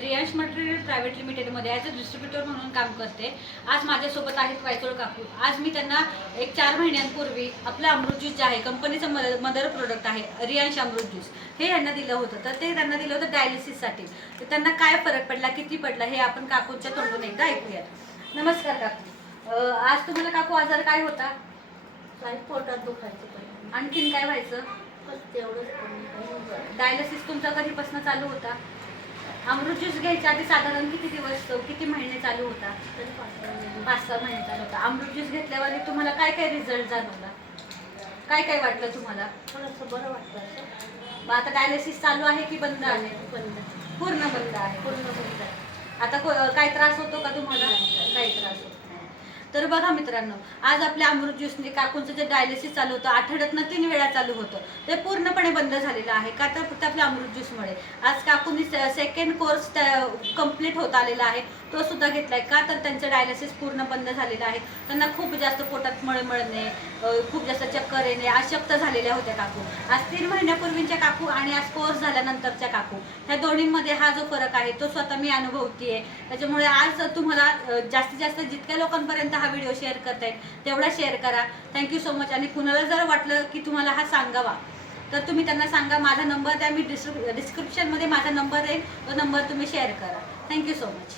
Riyansh material private लिमिटेडमध्ये as a distributor म्हणून काम करते. आज माझ्यासोबत आहेत वायचोळ काकू. आज मी त्यांना एक 4 महिन्यांपूर्वी आपलं अमृत ज्यूस जे आहे, कंपनीचं मदर प्रोडक्ट आहे रियांश अमृत ज्यूस, हे यांना दिलं होतं. तर ते त्यांना दिलं होतं डायलिसिससाठी. तर त्यांना काय फरक पडला, किती पडला, हे आपण काकूंच्या तोंडून एकदा ऐकूयात. नमस्कार काकू. आज तुम्हाला काकू आजार काय होता? काही पोटात दुखायचं, आणखीन काय व्हायचं? तेवढंच. डायलिसिस तुमचा कधीपासून चालू होता? अमृत ज्यूस घ्यायच्या आधी साधारण किती दिवस, किती महिने चालू होता? 5-6 महिने चालू होता. अमृत ज्यूस घेतल्यावर तुम्हाला काय काय रिझल्ट जाणवला? काय काय वाटलं तुम्हाला? थोडंसं बरं वाटलं. मग आता डायलिसिस चालू आहे की बंद आहे? बंद. पूर्ण बंद आहे. पूर्ण बंद. आता काय त्रास होतो का तुम्हाला? काही त्रास होतो. तर बघा मित्रांनो, आज आपल्या अमृत ज्यूसने काकूंचं जे डायलिसिस चालू होतं, आठवड्यातनं 3 वेळा चालू होतं, ते पूर्णपणे बंद झालेलं आहे. का तर फक्त आपल्या अमृत ज्यूसमुळे. आज काकूंनी सेकंड कोर्स कंप्लीट होत आलेला आहे, तो सुद्धा घेतलाय. का तर त्यांचं डायलिसिस पूर्ण बंद झालेलं आहे. त्यांना खूप जास्त पोटात मळमळणे, खूप जास्त चक्कर येणे, अशक्त झालेल्या होत्या काकू. आज 3 महिन्यापूर्वीच्या काकू आणि आज कोर्स झाल्यानंतरच्या काकू, ह्या दोन्हींमध्ये हा जो फरक आहे तो स्वतः मी अनुभवतीये. त्याच्यामुळे आज तुम्हाला जास्तीत जास्त जितक्या लोकांपर्यंत हा व्हिडिओ शेअर करता येईल तेवढा शेअर करा. Thank you so much. आणि कुणाला जर वाटलं की तुम्हाला हा सांगावा तर तुम्ही त्यांना सांगा. माझा नंबर द्या, मी डिस्क्रिप्शनमध्ये माझा नंबर देईन, तो नंबर तुम्ही शेअर करा. Thank you so much.